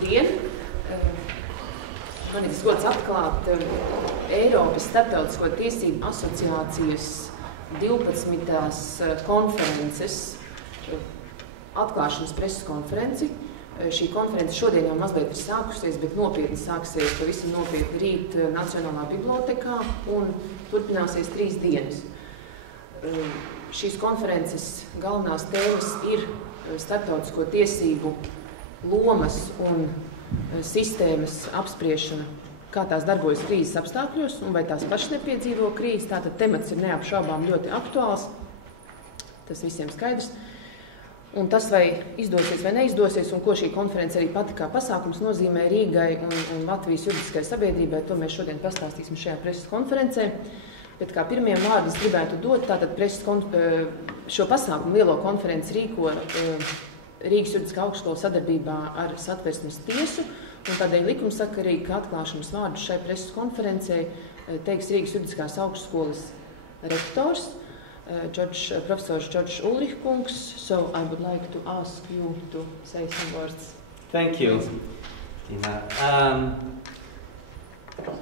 Labdien! Man ir gods atklāt Eiropas Starptautisko tiesību asociācijas 12. konferences atklāšanas preses konferenci. Šī konference šodien jau mazliet ir sākusies, bet nopietni sāksies pavisam nopietni rīt Nacionālā bibliotekā un turpināsies 3 dienas. Šīs konferences galvenās tēmas ir starptautisko tiesību lomas un sistēmas apspriešana, kā tās darbojas krīzes apstākļos un vai tās pašas nepiedzīvo krīzes. Tātad temats ir neapšaubām ļoti aktuāls, tas visiem skaidrs. Un tas, vai izdosies vai neizdosies, un ko šī konference arī pati kā pasākums nozīmē Rīgai un Latvijas juridiskai sabiedrībai, to mēs šodien pastāstīsim šajā preses konferencē. Bet kā pirmiem vārdus gribētu dot, tātad šo pasākumu lielo konferenci rīko Rīgas juridiskā augstskola sadarbībā ar Satversmes tiesu, un tādēļ likumsakarīgi, ka atklāšanas vārdus šai preses konferencē teiks Rīgas juridiskās augstskolas rektors, Professors George Ulrich kungs. So I would like to ask you to say some words. Thank you, Tina.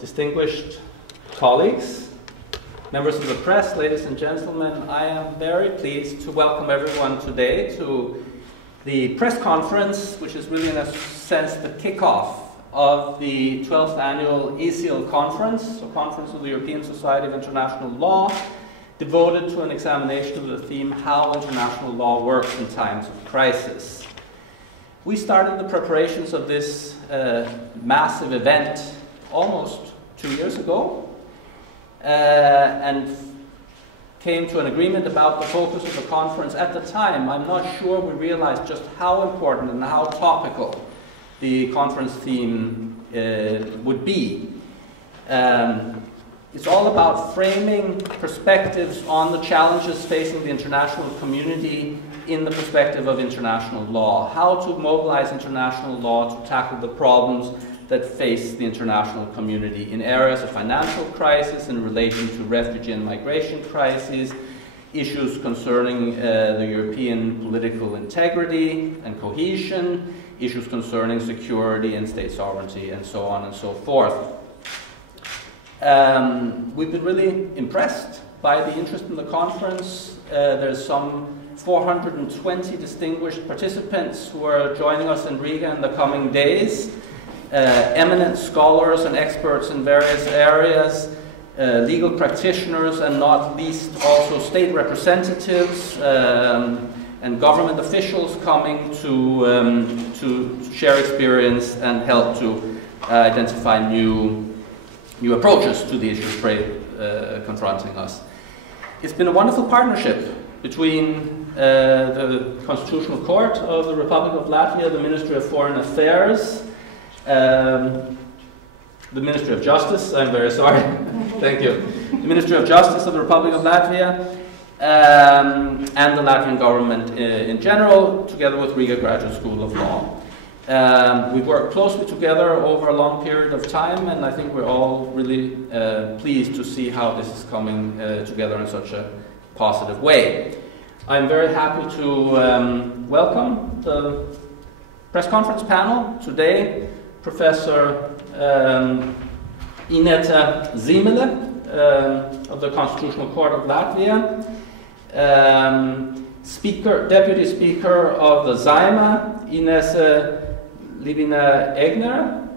Distinguished colleagues, members of the press, ladies and gentlemen, I am very pleased to welcome everyone today to the press conference, which is really in a sense the kickoff of the 12th annual ESIL conference, a conference of the European Society of International Law, devoted to an examination of the theme, how international law works in times of crisis. We started the preparations of this massive event almost 2 years ago, and came to an agreement about the focus of the conference. At the time, I'm not sure we realized just how important and how topical the conference theme would be. It's all about framing perspectives on the challenges facing the international community in the perspective of international law, how to mobilize international law to tackle the problems that face the international community in areas of financial crisis in relation to refugee and migration crises, issues concerning the European political integrity and cohesion, issues concerning security and state sovereignty, and so on and so forth. We've been really impressed by the interest in the conference. There's some 420 distinguished participants who are joining us in Riga in the coming days. Eminent scholars and experts in various areas, legal practitioners, and not least also state representatives and government officials coming to share experience and help to identify new approaches to the issues confronting us. It's been a wonderful partnership between the Constitutional Court of the Republic of Latvia, the Ministry of Foreign Affairs, the Ministry of Justice, I'm very sorry, thank you, the Ministry of Justice of the Republic of Latvia, and the Latvian government in general, together with Riga Graduate School of Law. We've worked closely together over a long period of time, and I think we're all really pleased to see how this is coming together in such a positive way. I'm very happy to welcome the press conference panel today. Professor Ineta Zimele of the Constitutional Court of Latvia, Deputy Speaker of the Zaima, Ines Libina Egner,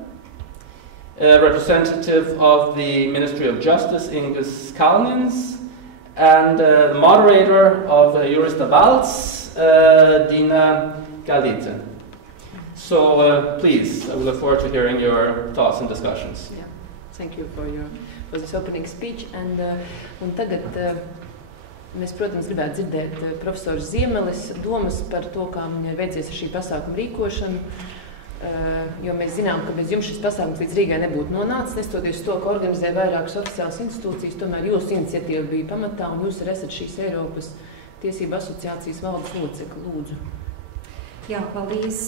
representative of the Ministry of Justice, Ingus Kalnins, and the moderator of Jurista Valsts, Dina Galite. So please, I look forward to hearing your thoughts and discussions. Yeah, thank you for this opening speech. Un tagad mēs, protams, gribētu dzirdēt profesors Ziemeles domas par to, kā viņai veicies ar šī pasākuma rīkošanu, jo mēs zinām, ka bez jums šis pasākums līdz Rīgai nebūtu nonācis, nestoties to, ka organizē vairākas oficiālas institūcijas, tomēr jūsu iniciatīva bija pamatā, un jūs arī esat šīs Eiropas tiesību asociācijas valdes locekli. Lūdzu. Jā, paldies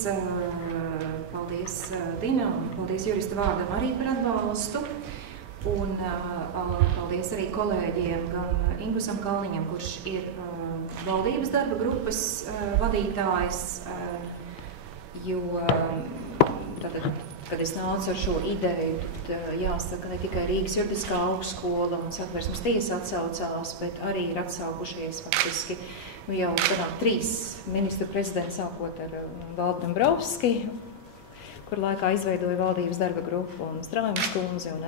Dina, un paldies jurista vārdam arī par atbalstu. Un paldies arī kolēģiem, gan Ingusam Kalniņam, kurš ir valdības darba grupas vadītājs, jo tātad kad es nācu ar šo ideju, tad jāsaka, ne tikai Rīgas juridiskā augstskola un Satversmes tiesa atsaucās, bet arī ir atsaukušies faktiski jau kādām 3 ministru prezidenti, sākot ar Valdu Dombrovski, kur laikā izveidoja valdības darba grupu, un Strājumas kundzi, un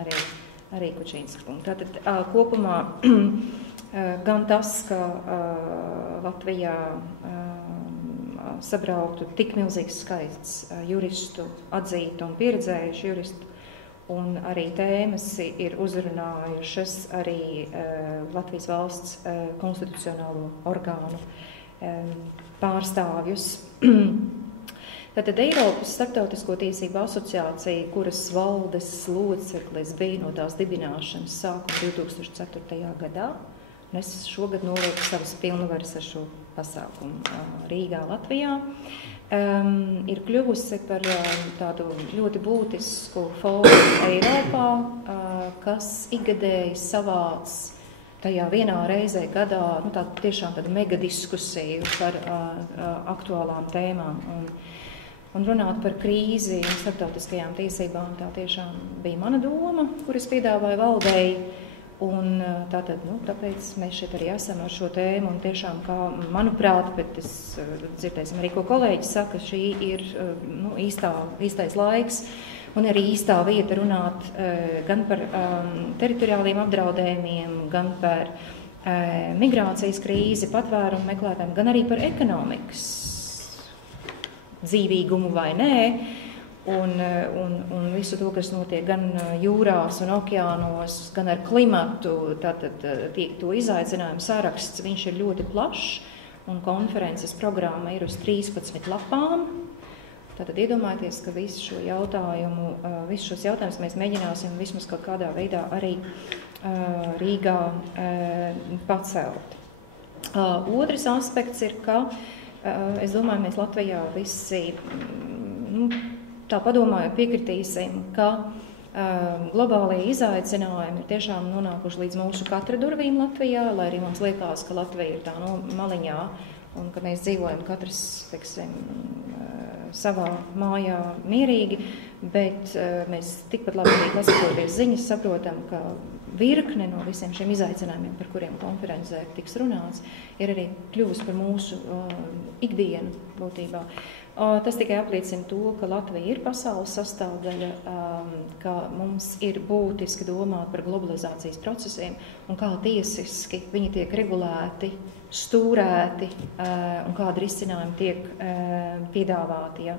arī Kučīnska kungu. Tātad kopumā gan tas, ka Latvijā sabrauktu tik milzīgs skaits juristu, atzītu un pieredzējuši juristu, un arī tēmas ir uzrunājušas arī Latvijas valsts konstitucionālo orgānu pārstāvjus. Tātad Eiropas Starptautisko tiesību asociācija, kuras valdes loceklis bija no tās dibināšanas sākuma 2004. gadā, un es šogad nolieku savas pilnvaras ar šo pasākumu Rīgā, Latvijā, ir kļuvusi par tādu ļoti būtisku fórumu Eiropā, kas ikgadēji savāc tajā vienā reizē gadā, tādu tiešām tādu mega diskusiju par aktuālām tēmām. Un runāt par krīzi un starptautiskajām tiesībām, tā tiešām bija mana doma, kuras piedāvāja valdei. Un tāpēc mēs šeit arī esam ar šo tēmu, un tiešām, kā manuprāt, bet es dzirdēsim arī, ko kolēģi saka, šī ir īstais laiks un arī īstā vieta runāt gan par teritoriāliem apdraudējumiem, gan par migrācijas krīzi, patvērumu meklētājiem, gan arī par ekonomikas dzīvīgumu vai nē. Un visu to, kas notiek gan jūrās un okeānos, gan ar klimatu, tātad to izaicinājumu saraksts, viņš ir ļoti plašs, un konferences programma ir uz 13 lapām. Tātad iedomājieties, ka visus šos jautājumus mēs mēģināsim vismaz kaut kādā veidā arī Rīgā pacelt. Otrs aspekts ir, ka es domāju, mēs Latvijā visi tā padomājot piekritīsim, ka globālie izaicinājumi ir tiešām nonākuši līdz mūsu katra durvīm Latvijā, lai arī mums liekas, ka Latvija ir tā maliņā un ka mēs dzīvojam katrs, teiksim, savā mājā mierīgi, bet mēs tikpat labi klausīties ziņas saprotam, ka virkne no visiem šiem izaicinājumiem, par kuriem konferencē tiks runāts, ir arī kļuvusi par mūsu ikdienu būtībā. Tas tikai apliecina to, ka Latvija ir pasaules sastāvdaļa, ka mums ir būtiski domāt par globalizācijas procesiem un kā tiesiski viņi tiek regulēti, stūrēti un kādi risinājumi tiek piedāvāti. Ja.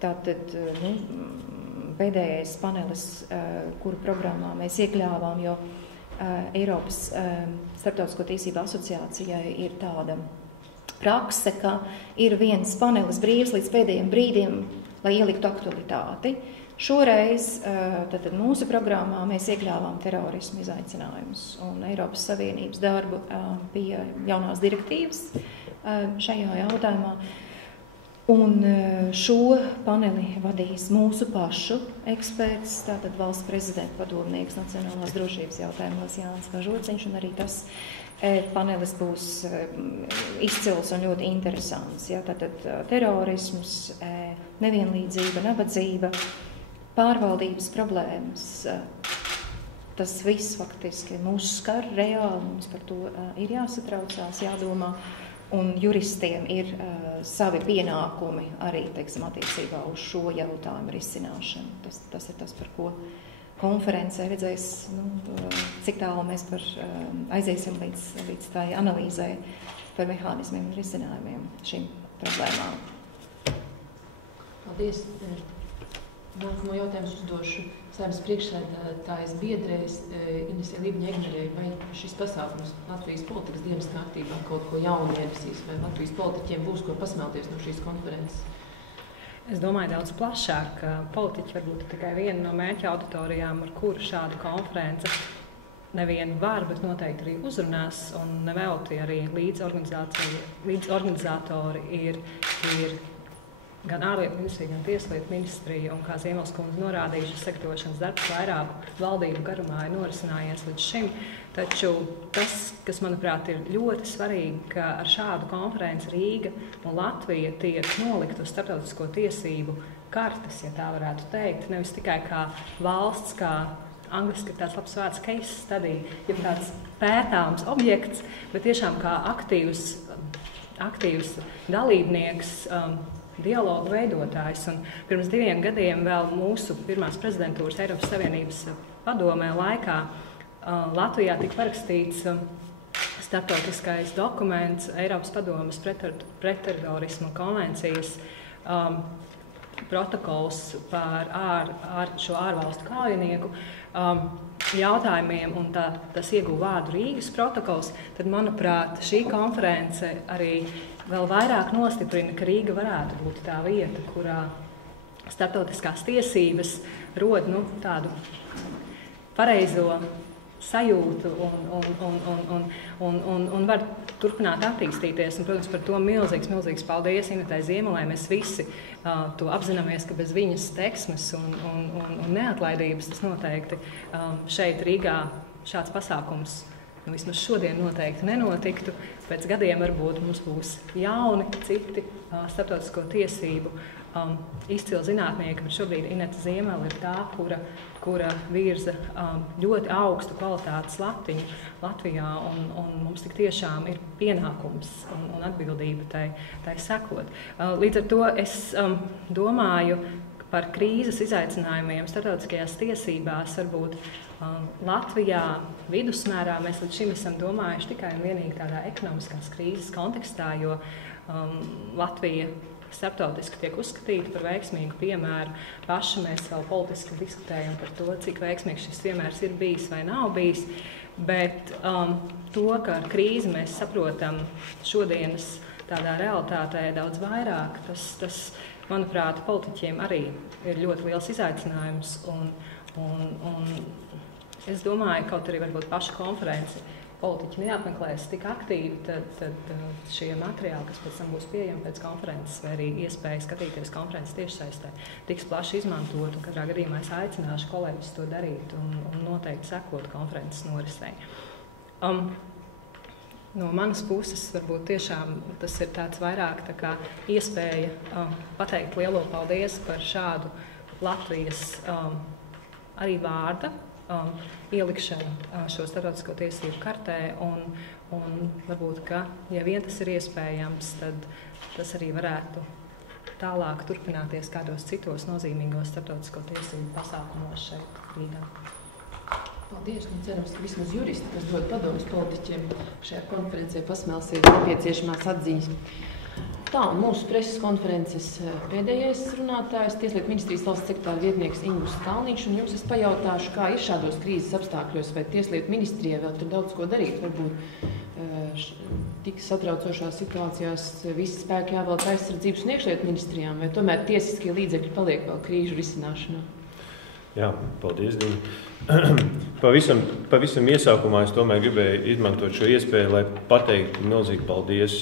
Tātad pēdējais panelis, kuru programmā mēs iekļāvām, jo Eiropas Starptautisko tiesību asociācijai ir tāda prakse, ka ir viens panelis brīvs līdz pēdējiem brīdiem, lai ieliktu aktualitāti. Šoreiz tātad mūsu programmā mēs iekļāvām terorismu izaicinājumus un Eiropas Savienības darbu pie jaunās direktīvas šajā jautājumā. Un šo paneli vadīs mūsu pašu eksperts, tātad valsts prezidenta padomnieks nacionālās drošības jautājumos Jānis Kažociņš, un arī tas panelis būs izcils un ļoti interesants. Ja? Tātad terorisms, nevienlīdzība, nabadzība, pārvaldības problēmas, tas viss faktiski mūs skar reāli, mums par to ir jāsatraucās, jādomā, un juristiem ir savi pienākumi arī, teiksim, attiecībā uz šo jautājumu risināšanu. Tas ir tas, par ko konferencē redzēs, cik tālu mēs aiziesim līdz tai analīzē par mehānismiem un risinājumiem šīm problēmām. Paldies. Nākamo jautājumu uzdošu Saeimas priekšsēdētājas biedrēs Inesē Libņa-Egnerei, vai šis pasākums Latvijas politikas dienas kārtībā kaut ko jaunu ienesīs, vai Latvijas politiķiem būs ko pasmelties no šīs konferences? Es domāju, daudz plašāk. Politiķi varbūt tikai viena no mērķa auditorijām, ar kuru šādu konference nevien var, bet noteikti arī uzrunās, un nevelti arī līdzorganizatori ir gan ārlietu ministrija, gan tieslietu ministrija, un kā Ziemeles kundze norādīja, šis sagatavošanas darbs vairāku valdību garumā ir norisinājies līdz šim. Taču tas, kas, manuprāt, ir ļoti svarīgi, ka ar šādu konferenci Rīga un Latvija tiek nolikt uz starptautisko tiesību kartes, ja tā varētu teikt, nevis tikai kā valsts, kā angliski ir tāds labs vārds case study, ja tāds pētāms objekts, bet tiešām kā aktīvs dalībnieks, dialogu veidotājs. Un pirms 2 gadiem vēl mūsu pirmās prezidentūras Eiropas Savienības padomē laikā Latvijā tika parakstīts starptautiskais dokuments Eiropas padomes pretterorisma konvencijas protokols par šo ārvalstu kaujinieku jautājumiem, un tas ieguva vārdu Rīgas protokols, tad, manuprāt, šī konference arī vēl vairāk nostiprina, ka Rīga varētu būt tā vieta, kurā starptautiskās tiesības rod tādu pareizo sajūtu un var turpināt attīstīties. Un, protams, par to milzīgs paldies Inetai Ziemelē. Mēs visi to apzināmies, ka bez viņas teksmes un neatlaidības tas noteikti šeit Rīgā šāds pasākums vismaz šodien noteikti nenotiktu. Pēc gadiem varbūt mums būs jauni, citi starptautisko tiesību izcili zinātnieki, bet šobrīd Ineta Ziemele ir tā, kura virza ļoti augstu kvalitātes latiņu Latvijā, un mums tik tiešām ir pienākums un atbildība tai sekot. Līdz ar to es domāju par krīzes izaicinājumiem starptautiskajās tiesībās, varbūt Latvijā vidusmērā mēs līdz šim esam domājuši tikai un vienīgi tādā ekonomiskās krīzes kontekstā, jo Latvija starptautiski tiek uzskatīta par veiksmīgu piemēru. Paši mēs vēl politiski diskutējam par to, cik veiksmīgs šis piemērs ir bijis vai nav bijis, bet to, ka ar krīzi mēs saprotam šodienas tādā realitātē daudz vairāk, tas manuprāt, politiķiem arī ir ļoti liels izaicinājums, un es domāju, kaut arī varbūt paša konferenci politiķi neapmeklēs tik aktīvi, tad šie materiāli, kas pēc tam būs pieejami pēc konferences, vai arī iespēja skatīties konferences tiešsaistē, tiks plaši izmantot, un katrā gadījumā es aicināšu kolēģus to darīt un noteikti sekot konferences norisei. No manas puses varbūt tiešām tas ir tāds vairāk tā kā iespēja pateikt lielo paldies par šādu Latvijas arī vārda ielikšanu šo starptautisko tiesību kartē, un varbūt, ka, ja vien tas ir iespējams, tad tas arī varētu tālāk turpināties kādos citos nozīmīgos starptautisko tiesību pasākumos šeit Rīgā. Paldies, un cerams, ka vismaz juristi, kas dod padomus politiķiem, šajā konferencē pasmelsies nepieciešamās atziņas. Tā, un mūsu preses konferences pēdējais runātājs, Tieslietu ministrijas valsts sekretāra vietnieks Ingūns Kalniņš, un jums es pajautāšu, kā ir šādos krīzes apstākļos, vai Tieslietu ministrijai vēl tur daudz ko darīt, varbūt tik satraucošās situācijās visi spēki jāvelk aizsardzības un iekšlietu ministrijām, vai tomēr tiesiskie līdzekļi paliek vēl krīžu risināšanā? Jā, paldies, Dīna. Pavisam iesākumā es tomēr gribēju izmantot šo iespēju, lai pateiktu milzīgi paldies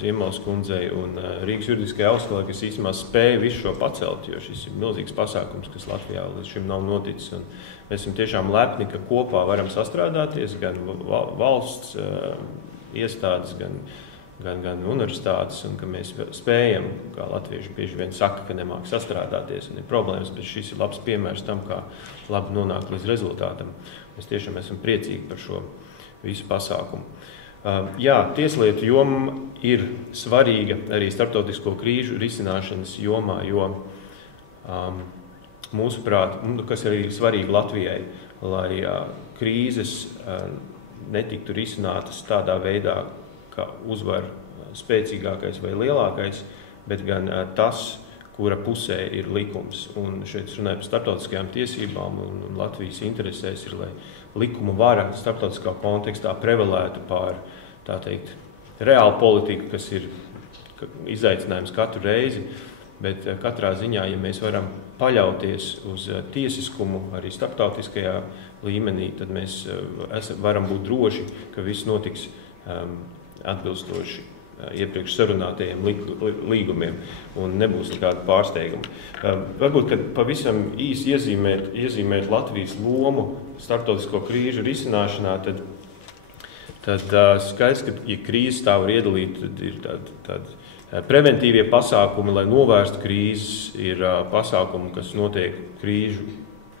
Ziemeles kundzei un Rīgas juridiskajai augstskolai, kas īstenībā spēja visu šo pacelt, jo šis ir milzīgs pasākums, kas Latvijā līdz šim nav noticis. Un mēs esam tiešām lepni, ka kopā varam sastrādāties, gan valsts iestādes, gan universitātes, un ka mēs spējam, kā latvieši bieži vien saka, ka nemāk sastrādāties un ir problēmas, bet šis ir labs piemērs tam, kā labi nonākt līdz rezultātam. Mēs tiešām esam priecīgi par šo visu pasākumu. Jā, tieslietu joma ir svarīga arī starptautisko krīžu risināšanas jomā, jo mūsuprāt, kas arī ir svarīgi Latvijai, lai krīzes netiktu risinātas tādā veidā, ka uzvar spēcīgākais vai lielākais, bet gan tas, kura pusē ir likums. Un šeit runāju par starptautiskajām tiesībām, un Latvijas interesēs ir, lai likuma vara starptautiskā kontekstā prevalētu pār, tā teikt, reālu politiku, kas ir izaicinājums katru reizi, bet katrā ziņā, ja mēs varam paļauties uz tiesiskumu arī starptautiskajā līmenī, tad mēs varam būt droši, ka viss notiks atbilstoši iepriekš sarunātajiem līgumiem un nebūs nekāda pārsteiguma. Varbūt, kad pavisam īsi iezīmēt Latvijas lomu starptautisko krīžu risināšanā, tad skaidrs, ka, ja krīzes tā var iedalīt, tad ir tāda Preventīvie pasākumi, lai novērstu krīzes, ir pasākumi, kas notiek krīžu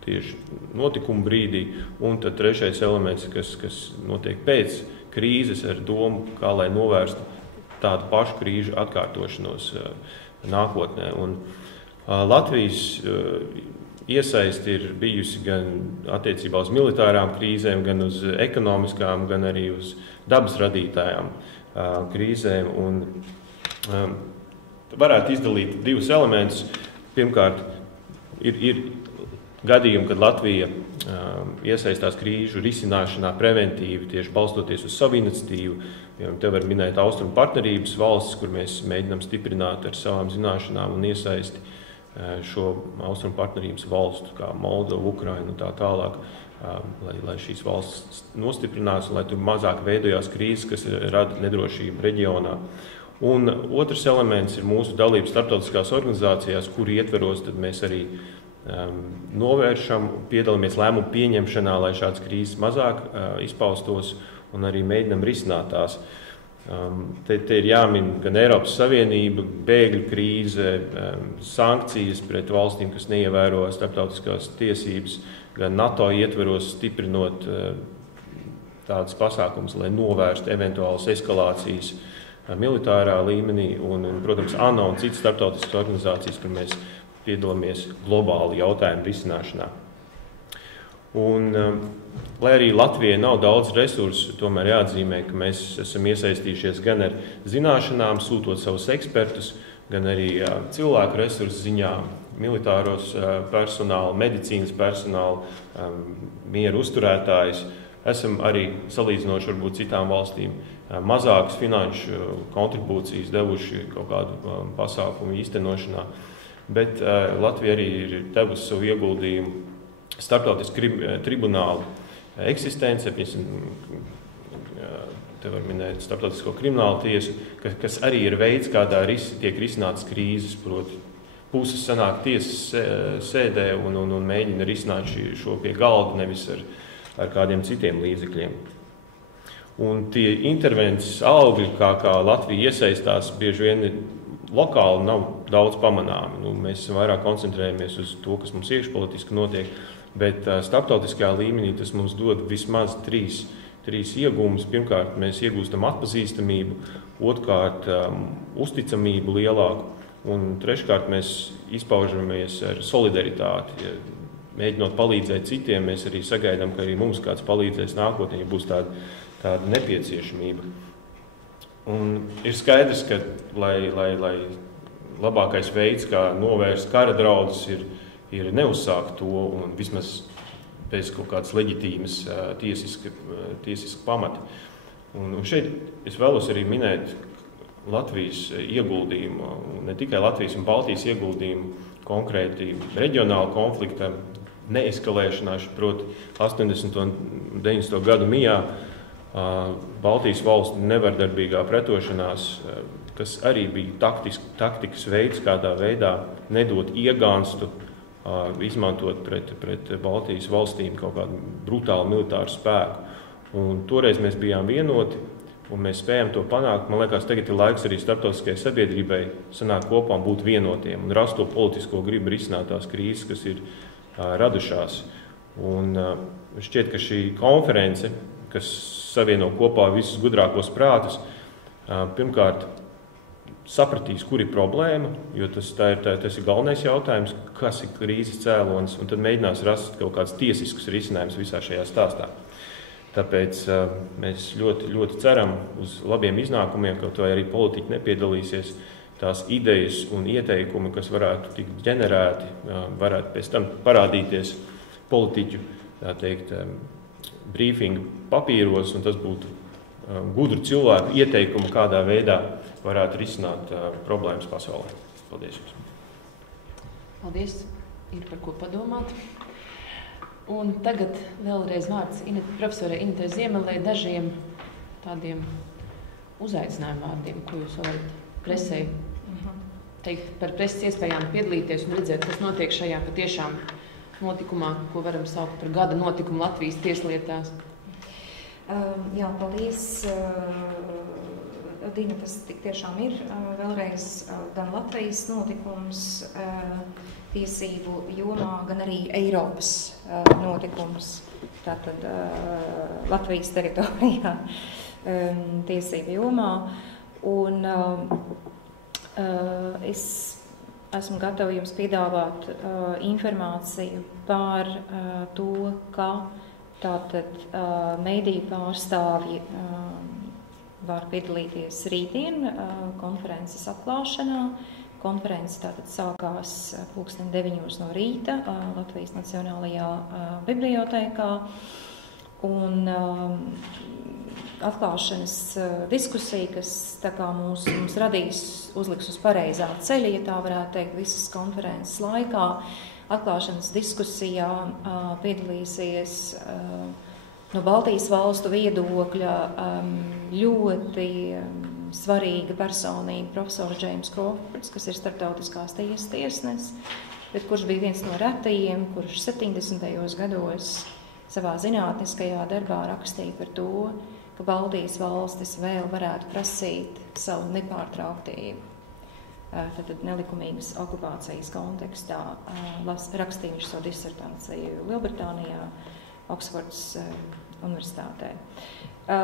tieši notikumu brīdī, un tad trešais elements, kas notiek pēc krīzes ar domu, kā lai novērstu tādu pašu krīžu atkārtošanos nākotnē. Un Latvijas iesaisti ir bijusi gan attiecībā uz militārām krīzēm, gan uz ekonomiskām, gan arī uz dabas radītājām krīzēm. Un varētu izdalīt divus elementus. Pirmkārt, ir gadījumi, kad Latvija iesaistās krīžu risināšanā preventīvi, tieši balstoties uz savu iniciatīvu. Te var minēt Austrumu partnerības valstis, kur mēs mēģinām stiprināt ar savām zināšanām un iesaisti šo Austrumu partnerības valstu, kā Moldova, Ukraina un tā tālāk, lai šīs valstis nostiprinās un lai tur mazāk veidojās krīzes, kas rada nedrošību reģionā. Un otrs elements ir mūsu dalība starptautiskās organizācijās, kuri ietveros, tad mēs arī novēršam, piedalāmies lēmumu pieņemšanā, lai šāds krīzes mazāk izpaustos un arī mēģinam risināt tās. Te ir jāmin gan Eiropas Savienība, bēgļu krīze, sankcijas pret valstīm, kas neievēro starptautiskās tiesības, gan NATO ietveros stiprinot tādas pasākumus, lai novērstu eventuālas eskalācijas militārā līmenī un, protams, ANO un citas starptautiskas organizācijas, kur mēs piedalāmies globāli jautājumu risināšanā. Un, lai arī Latvijai nav daudz resursu, tomēr jāatzīmē, ka mēs esam iesaistījušies gan ar zināšanām, sūtot savus ekspertus, gan arī cilvēku resursu ziņā, militāros personālu, medicīnas personālu, mieru uzturētājus. Esam arī salīdzinoši varbūt citām valstīm mazākas finanšu kontribūcijas devuši kaut kādu pasākumu īstenošanā, bet Latvija arī ir devusi savu ieguldījumu starptautisku tribunālu eksistenci, te var minēt starptautisko kriminālu tiesu, kas arī ir veids, kādā tiek risinātas krīzes, proti puses sanāk tiesas sēdē un mēģina risināt šo pie galda, nevis ar kādiem citiem līdzekļiem. Un tie intervences augļi, kā Latvija iesaistās, bieži vien lokāli nav daudz pamanāmi. Mēs vairāk koncentrējamies uz to, kas mums iekšpolitiski notiek, bet starptautiskajā līmenī tas mums dod vismaz trīs iegūmus. Pirmkārt, mēs iegūstam atpazīstamību, otrkārt, uzticamību lielāku, un treškārt, mēs izpaužamies ar solidaritāti. Mēģinot palīdzēt citiem, mēs arī sagaidām, ka arī mums kāds palīdzēs nākotnē, ja būs tāda nepieciešamība. Un ir skaidrs, ka lai labākais veids, kā novērst kara draudus, ir neuzsākt to un vismaz bez kaut kādas leģitīmas tiesiska pamata. Un šeit es vēlos arī minēt Latvijas ieguldījumu, ne tikai Latvijas un Baltijas ieguldījumu konkrēti reģionāla konflikta neeskalēšanā, proti 80. un 90. gadu mijā Baltijas valstu nevardarbīgā pretošanās, kas arī bija taktikas veids, kādā veidā nedot iegānstu, izmantot pret Baltijas valstīm kaut kādu brutālu militāru spēku. Un toreiz mēs bijām vienoti, un mēs spējam to panākt. Man liekas, tagad ir laiks arī starptautiskajai sabiedrībai sanākt kopā un būt vienotiem un rast to politisko gribu risināt tās krīzes, kas ir radušās. Un šķiet, ka šī konference, kas savieno kopā visus gudrākos prātus, pirmkārt sapratīs, kur ir problēma, jo tas ir galvenais jautājums, kas ir krīzes cēlonis, un tad mēģinās rast kaut kāds tiesisks risinājums visā šajā stāstā. Tāpēc mēs ļoti, ļoti ceram uz labiem iznākumiem, kaut vai arī politiķi nepiedalīsies, tās idejas un ieteikumi, kas varētu tikt ģenerēti, varētu pēc tam parādīties politiķu, tā teikt, brīfingu papīros, un tas būtu gudru cilvēku ieteikumu, kādā veidā varētu risināt problēmas pasaulē. Paldies jums. Paldies, ir par ko padomāt. Un tagad vēlreiz vārds profesorai Initai Ziemelei dažiem tādiem uzaicinājumu vārdiem, ko jūs varat presei teikt par preses iespējām piedalīties un redzēt, kas notiek šajā patiešām notikumā, ko varam saukt par gada notikumu Latvijas tieslietās. Jā, paldies. Dina, tas tik tiešām ir vēlreiz gan Latvijas notikums tiesību jomā, gan arī Eiropas notikums. Tātad Latvijas teritorijā tiesību jomā. Un es esmu gatava jums piedāvāt informāciju par to, ka tātad mediju pārstāvji var piedalīties rītdien konferences atklāšanā. Konference tātad sākās 9:00 no rīta Latvijas Nacionālajā bibliotēkā. Un atklāšanas diskusija, kas tā kā mums uzliks uz pareizā ceļa, ja tā varētu teikt, visas konferences laikā. Atklāšanas diskusijā piedalīsies no Baltijas valstu viedokļa ļoti svarīga personība profesors Džeims Krofords, kas ir starptautiskās tiesnesis, bet kurš bija viens no retajiem, kurš 70. gados savā zinātniskajā darbā rakstīja par to, ka Baltijas valstis vēl varētu prasīt savu nepārtrauktību. Tātad nelikumīgas okupācijas kontekstā rakstīja viņš savu disertāciju Lielbritānijā, Oksfordas universitātē.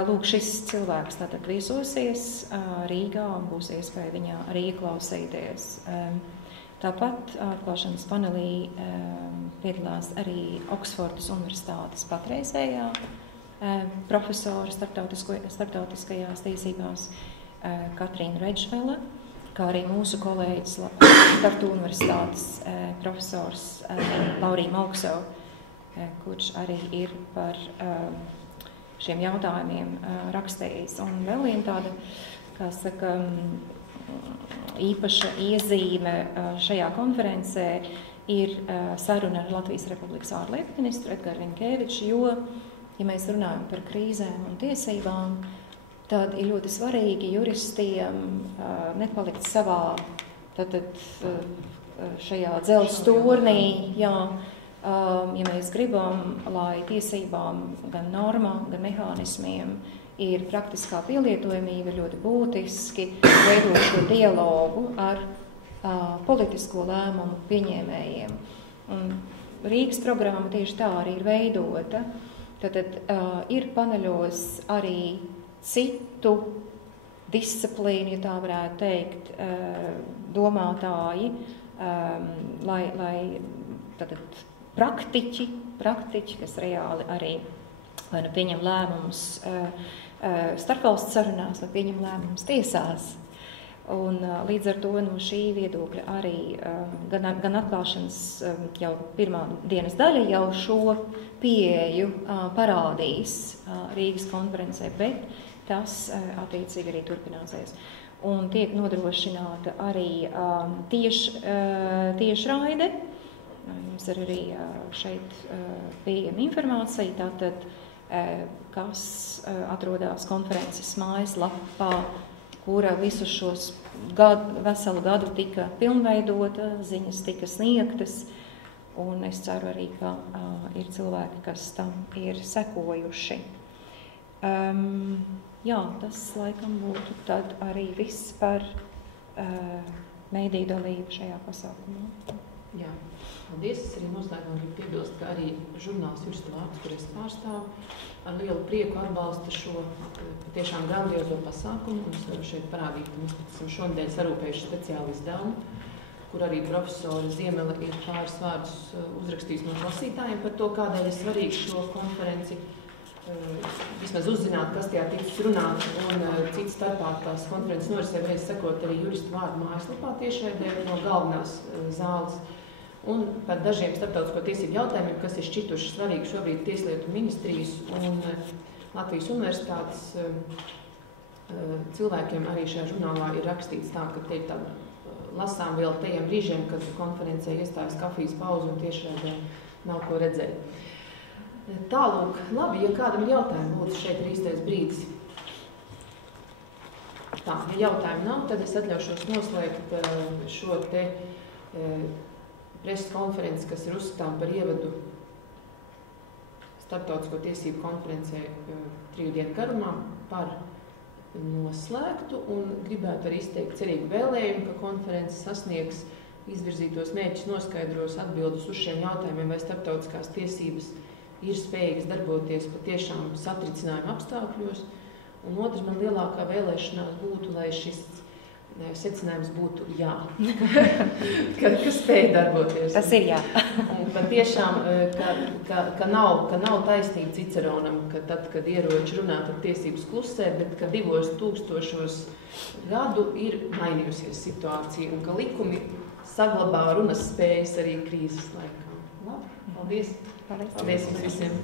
Lūk, šis cilvēks tātad viesosies Rīgā un būs iespēja viņā arī ieklausīties. Tāpat atklāšanas panelī piedalās arī Oksfordas universitātes patreizējā profesora starptautiskajās tiesībās Katrīna Redžvela, kā arī mūsu kolēģis Tartu universitātes profesors Laurija Maukso, kurš arī ir par šiem jautājumiem rakstījis. Un vēl viena tāda, kā saka, īpaša iezīme šajā konferencē ir saruna ar Latvijas Republikas ārlietu ministru Edgars Rinkēviču, jo, ja mēs runājam par krīzēm un tiesībām, tad ir ļoti svarīgi juristiem nepalikt savā šajā dzelzs turnī, ja mēs gribam, lai tiesībām gan normām, gan mehānismiem ir praktiskā pielietojamība, ļoti būtiski veidot šo dialogu ar politisko lēmumu pieņēmējiem. Un Rīgas programma tieši tā arī ir veidota. Tad ir paneļos arī citu disciplīnu, ja tā varētu teikt, domātāji, lai tātad praktiķi, kas reāli arī vai nu pieņem lēmumus starpvalstu sarunās, vai pieņem lēmumus tiesās. Un līdz ar to no šī viedokļa arī gan atklāšanas jau pirmā dienas daļa jau šo pieeju parādīs Rīgas konferencē, bet tas attiecīgi arī turpināsies. Un tiek nodrošināta arī tiešraide. Jums ir arī šeit pieejama informācija, tātad, kas atrodas konferences mājaslapā, kura visus šos veselu gadu tika pilnveidota, ziņas tika sniegtas, un es ceru arī, ka ir cilvēki, kas tam ir sekojuši. Jā, tas laikam būtu tad arī viss par mediju dalību šajā pasākumā. Jā, paldies. Es arī noslēgumā gribu piebilst, ka arī žurnāls Juristu vārds, kur es pārstāvu, ar lielu prieku atbalsta šo patiešām grandiozo pasākumu. Un es varu šeit parādīt, ka mēs esam šonadēļ sarūpējuši speciāli izdevumu, kur arī profesora Ziemele ir pāris vārdus uzrakstījis no lasītājiem par to, kādēļ ir svarīgi šo konferenci vismaz uzzināt, kas tajā tiks runāt, un cits starpā tās konferences norisē varēs sekot arī Juristu vārdu mājaslapā tiešraidē no galvenās zāles. Un par dažiem starptautisko tiesību jautājumiem, kas ir šķituši svarīgi šobrīd Tieslietu ministrijas un Latvijas universitātes cilvēkiem arī šajā žurnālā ir rakstīts tā, ka te ir tāda lasām vēl tajiem brīžiem, kad konferencē iestājas kafijas pauze un tiešraidē nav ko redzēt. Tālūk, labi, ja kādam ir jautājumi, lūdzu, šeit ir īstais brīdis. Tā, ja jautājumu nav, tad es atļaušos noslēgt šo te preses konferenci, kas ir uzskatām par ievadu starptautisko tiesību konferencē 3 dienu garumā par noslēgtu un gribētu arī izteikt cerīgu vēlējumu, ka konferences sasniegs izvirzītos mērķus, noskaidros atbildes uz šiem jautājumiem, vai starptautiskās tiesības ir spējīgas darboties patiešām satricinājuma apstākļos. Un otrs, man lielākā vēlēšanās būtu, lai šis secinājums būtu jā, ka spēj darboties. Tas ir jā. Un patiešām, ka nav taisnība Ciceronam, ka tad, kad ieroči runā, tad tiesības klusē, bet ka 2000 gadu ir mainījusies situācija un ka likumi saglabā runas spējas arī krīzes laikā. Labi, paldies. Paldies jums visiem.